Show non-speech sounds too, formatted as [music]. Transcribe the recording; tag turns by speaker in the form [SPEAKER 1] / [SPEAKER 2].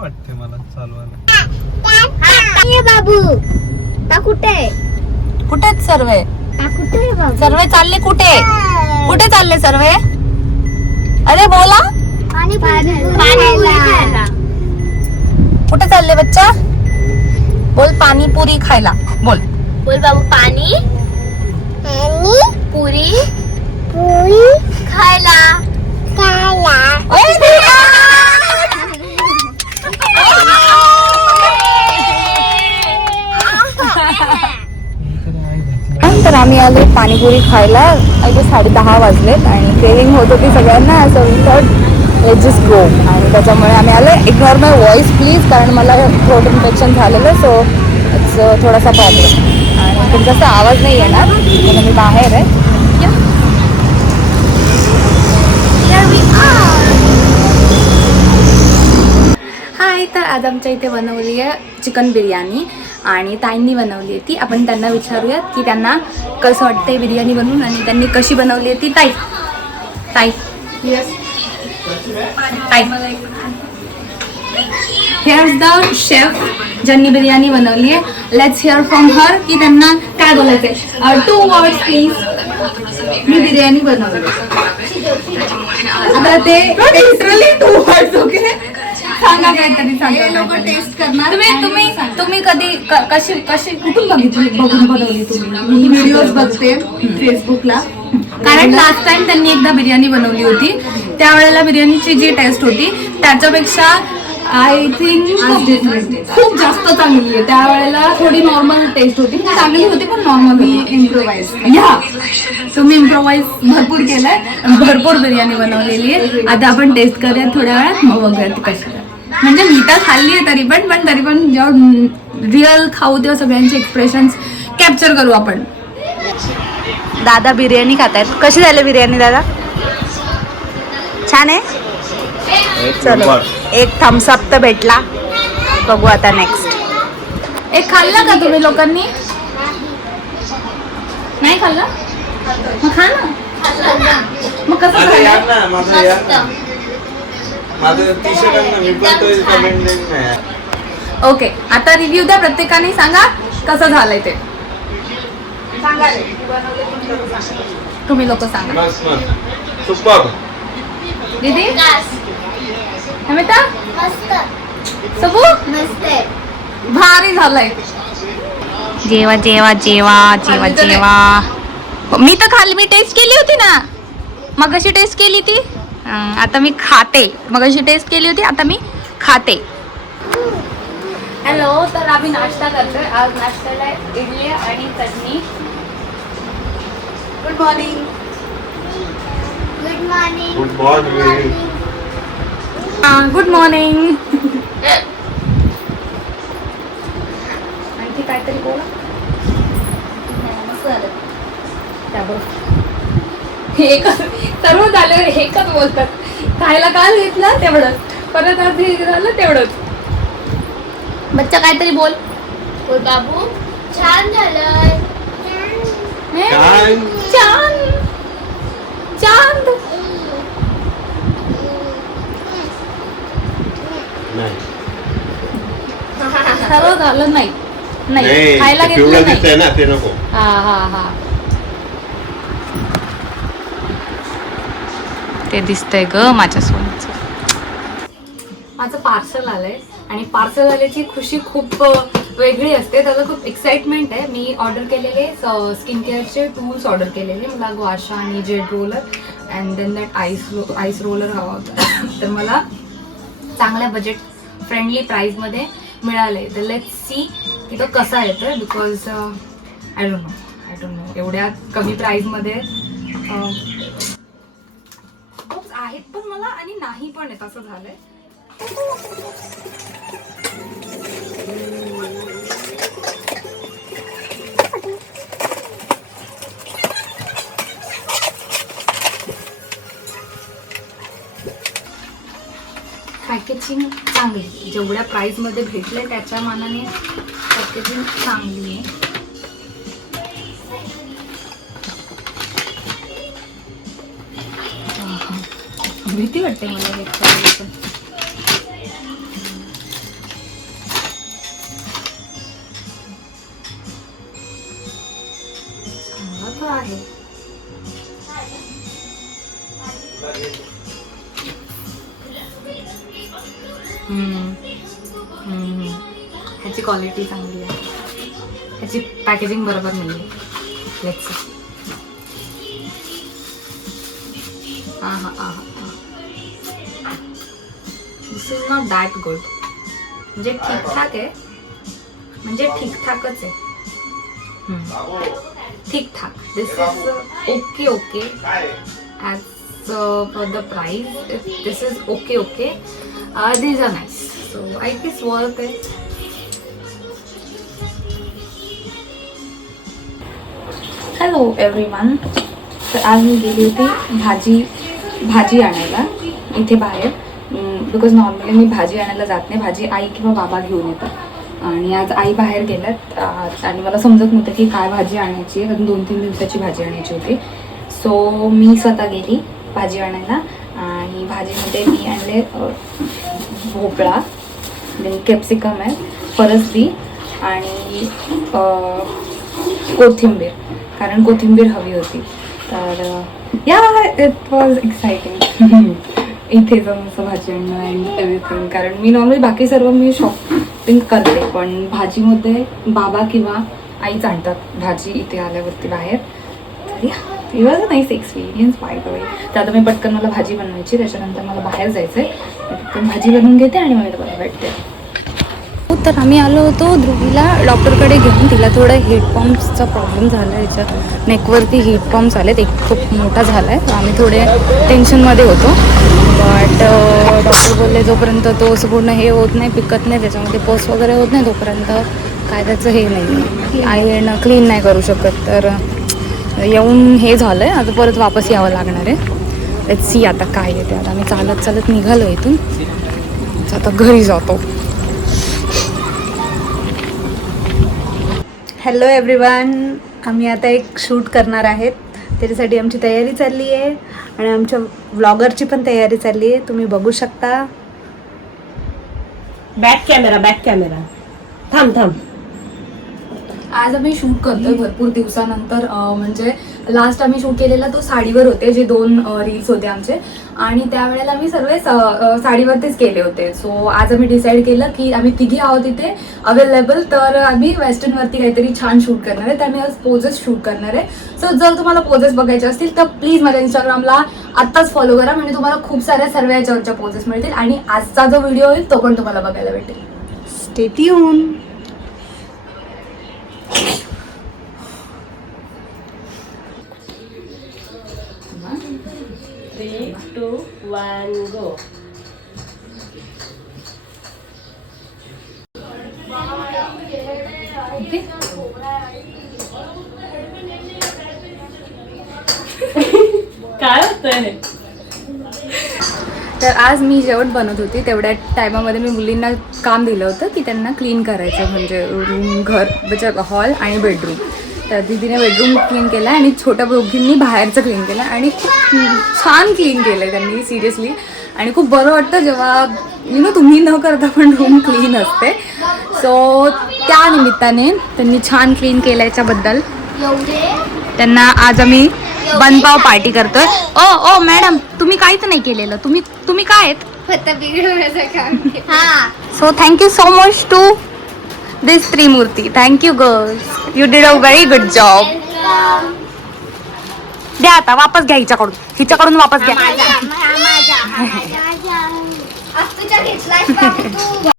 [SPEAKER 1] वाटते मला चालवायला?
[SPEAKER 2] ये बाबू ता कुठे?
[SPEAKER 3] कुठेच सर्वे? सर्वे चालले कुठे? कुठे चालले सर्वे? अरे बोला. कुठे चालले बच्चा? बोल पाणीपुरी खायला. बोल.
[SPEAKER 2] बोल बाबू पाणी? पुरी? पुरी खायला. खायला.
[SPEAKER 3] आम्ही आलो पाणीपुरी खायला अगदी साडे दहा वाजलेत आणि क्रेविंग होत होती सगळ्यांना असं वी लेट जस्ट गो आणि त्याच्यामुळे आम्ही आले. इग्नोर माय व्हॉइस प्लीज कारण मला थ्रोट इन्फेक्शन झालेलं सो इट्स uh, थोडासा प्रॉब्लेम आणि तुमचा असा आवाज नाही येणार म्हणजे मी बाहेर आहे. हाय तर आज आमच्या इथे बनवली आहे चिकन बिर्याणी. आणि ताईंनी बनवली आहे ती आपण त्यांना विचारूयात की त्यांना कसं वाटतंय बिर्याणी बनवून आणि त्यांनी कशी बनवली आहे ती ताई. ताई ताई. हेअर्स द शेफ ज्यांनी बिर्याणी बनवली आहे. लेट्स हिअर फ्रॉम हर की त्यांना काय बोलायचंय. टू वर्ड्स प्लीज मी बिर्याणी बनवली. आता ते लिटरली टू वर्ड्स ओके सांगा काहीतरी सांगा लोक टेस्ट करणार तुम्ही तुम्ही तुम्ही कधी क- कशी कशी कुठून बघितली बघून बनवली तुम्ही? मी व्हिडिओज बघते फेसबुकला कारण लास्ट टाइम त्यांनी एकदा बिर्याणी बनवली होती. त्यावेळेला बिर्याणीची जी टेस्ट होती त्याच्यापेक्षा आय थिंक खूप जास्त चांगली आहे. त्यावेळेला थोडी नॉर्मल टेस्ट होती. म्हणजे चांगली होती पण नॉर्मल इम्प्रोवाइज या. तुम्ही इम्प्रोवाइज भरपूर केलंय. भरपूर बिर्याणी बनवलेली आहे. आता आपण टेस्ट करूया थोड्या वेळात मग बघूया ती कशी आहे. म्हणजे मी तर खाल्ली आहे तरी पण पण तरी पण जेव्हा रिअल खाऊ तेव्हा सगळ्यांचे एक्सप्रेशन कॅप्चर करू आपण. दादा बिर्याणी खात आहेत कशी झाली बिर्याणी दादा? छान आहे? चलो एक थम्स अप तर भेटला. बघू आता नेक्स्ट एक खाल्ला का तुम्ही लोकांनी? नाही खाल्ला? मग खा ना. मग कसं ओके आता रिव्ह्यू द्या प्रत्येकाने सांगा कसं झालंय ते. सांगा रे. तुम्ही लोक सांगा.
[SPEAKER 1] मस्त मस्त सुपर.
[SPEAKER 3] दीदी? नमिता? सबू? भारी झालंय. जेवा जेवा जेवा जेवा जेवा. मी तर खाल्ली मी टेस्ट केली होती ना. मग अशी टेस्ट केली ती. आता मी खाते. मग अशी टेस्ट केली होती आता मी खाते. हॅलो तर आम्ही नाश्ता करतोय. आज नाश्त्याला इडली आणि चटणी. Good morning
[SPEAKER 2] good morning
[SPEAKER 1] good morning
[SPEAKER 3] good morning आणखी काहीतरी बोला. मस्त झालं. त्याबरोबर एकच सर्व झाल्यावर एकच बोलतात. खायला काल घेतलं तेवढंच. परत आज हे झालं तेवढंच. बच्चा काहीतरी बोल.
[SPEAKER 2] बोल बाबू. छान
[SPEAKER 3] हे? चांद चांद
[SPEAKER 1] नाही.
[SPEAKER 3] सर्व झालं नाही. नाही.
[SPEAKER 1] नाही
[SPEAKER 3] खायला घेतलं नाही.
[SPEAKER 1] ना ते नको.
[SPEAKER 3] हा हा हा. ते दिसतंय ग माझ्या सोनीचं माझं पार्सल आलंय आणि पार्सल आल्याची खुशी खूप वेगळी असते. त्याचं खूप एक्साइटमेंट आहे. मी ऑर्डर केलेले स्किन केअरचे टूल्स ऑर्डर केलेले. मला ग्वाशा आणि jade roller and then that ice ro ice roller हवा होता. [coughs] तर मला चांगल्या बजेट फ्रेंडली प्राईजमध्ये मिळाले तर लेट सी की तो कसा येतोय because I don't know I don't know एवढ्या कमी प्राईजमध्ये आहेत पण मला आणि नाही पण आहेत असं झालंय. पॅकेजिंग चांगली जेवढ्या प्राईजमध्ये भेटले त्याच्या मानाने पॅकेजिंग चांगली आहे. भीती वाटते मला हे करायला पण आहे. ह्याची क्वालिटी चांगली आहे. ह्याची पॅकेजिंग बरोबर नाही आहे हां हां हां हां this is not that good म्हणजे ठीकठाक आहे. म्हणजे ठीकठाकच आहे. ठीकठाक. This is okay okay as for the price this is okay okay okay are nice so I nice. So i hello everyone hello तर आज मी गेली होती भाजी भाजी आणायला. इथे बाहेर. बिकॉज नॉर्मली मी भाजी आणायला जात नाही. भाजी आई किंवा बाबा घेऊन येतात. आणि आज आई बाहेर गेल्यात आज- आणि मला समजत नव्हतं की काय भाजी आणायची आहे. दोन तीन दिवसाची भाजी आणायची होती. सो मी स्वतः गेली भाजी आणायला. आणि भाजीमध्ये मी आणले भोपळा देन कॅप्सिकम आहे फरसबी आणि कोथिंबीर. कारण कोथिंबीर हवी होती. तर या इट वॉज एक्साइटिंग इथे जाऊन असं भाजी आणणं अँड एव्हरीथिंग कारण मी नॉर्मली बाकी सर्व मी शॉपिंग करते पण भाजीमध्ये बाबा किंवा आईच आणतात भाजी इथे आल्यावरती बाहेर. तरी या it was a nice experience by the way तर आता मी पटकन मला भाजी बनवायची त्याच्यानंतर मला बाहेर जायचं आहे पटकन भाजी बनवून घेते आणि मला तुम्हाला भेटते. तर आम्ही आलो होतो ध्रुवीला डॉक्टरकडे घेऊन. तिला थोडं हीटपम्प्सचा प्रॉब्लेम झाला आहे याच्या नेकवरती हीट पम्प्स आलेत. एक खूप मोठा झाला आहे आम्ही थोडे टेन्शनमध्ये होतो. बट डॉक्टर बोलले जोपर्यंत तो असं पूर्ण हे होत नाही पिकत नाही त्याच्यामध्ये पोस वगैरे होत नाही तोपर्यंत काय त्याचं हे नाही. आई येणं क्लीन नाही करू शकत. तर येऊन हे झालं आहे आता परत वापस यावं लागणार आहे. सी आता काय येते आता आम्ही चालत चालत निघालो इथून. आता घरी जातो.
[SPEAKER 4] हॅलो एव्हरीवन आम्ही आता एक शूट करणार आहेत. त्याच्यासाठी आमची तयारी चालली आहे. आणि आमच्या व्लॉगरची पण तयारी चालली आहे. तुम्ही बघू शकता.
[SPEAKER 5] बॅक कॅमेरा बॅक कॅमेरा थांब थांब.
[SPEAKER 3] आज आम्ही शूट करतोय भरपूर दिवसानंतर. अं, म्हणजे लास्ट आम्ही शूट केलेला तो साडीवर होते जे दोन रील्स होते आमचे. आणि त्यावेळेला आम्ही सर्व साडीवरतीच केले होते. सो आज आम्ही डिसाईड केलं की आम्ही तिघी आहोत तिथे अवेलेबल तर आम्ही वेस्टर्नवरती काहीतरी छान शूट करणार आहे. तर आम्ही आज पोजेस शूट करणार आहे. सो जर तुम्हाला पोजेस बघायचे असतील तर प्लीज माझ्या इंस्टाग्रामला आत्ताच फॉलो करा. म्हणजे तुम्हाला खूप साऱ्या सर्व याच्यावरच्या पोजेस मिळतील. आणि आजचा जो व्हिडिओ होईल तो पण तुम्हाला बघायला भेटेल.
[SPEAKER 4] स्टेट्यून
[SPEAKER 5] टू वन गो काय होतंय?
[SPEAKER 3] तर आज मी जेवण बनवत होती तेवढ्या टायमामध्ये मी मुलींना काम दिलं होतं की त्यांना क्लीन करायचं म्हणजे रूम घर म्हणजे हॉल आणि बेडरूम तर दीदीने बेडरूम क्लीन केला आणि छोट्या दोघींनी बाहेरचं क्लीन केलं आणि खूप छान क्लीन केलं आहे त्यांनी सिरियसली आणि खूप बरं वाटतं जेव्हा यु नो तुम्ही न करता पण रूम क्लीन असते. सो त्या निमित्ताने त्यांनी छान क्लीन केलं याच्याबद्दल. त्यांना आज आम्ही बनपाव पार्टी करतोय. ओ ओ मॅडम तुम्ही काहीच नाही केलेलं. तुम्ही तुम्ही काय आहेत? So thank you so much to this Trimurti thank you girls you did a very good job. द्या आता वापस घ्या हिच्याकडून. हिच्याकडून वापस घ्या. [laughs]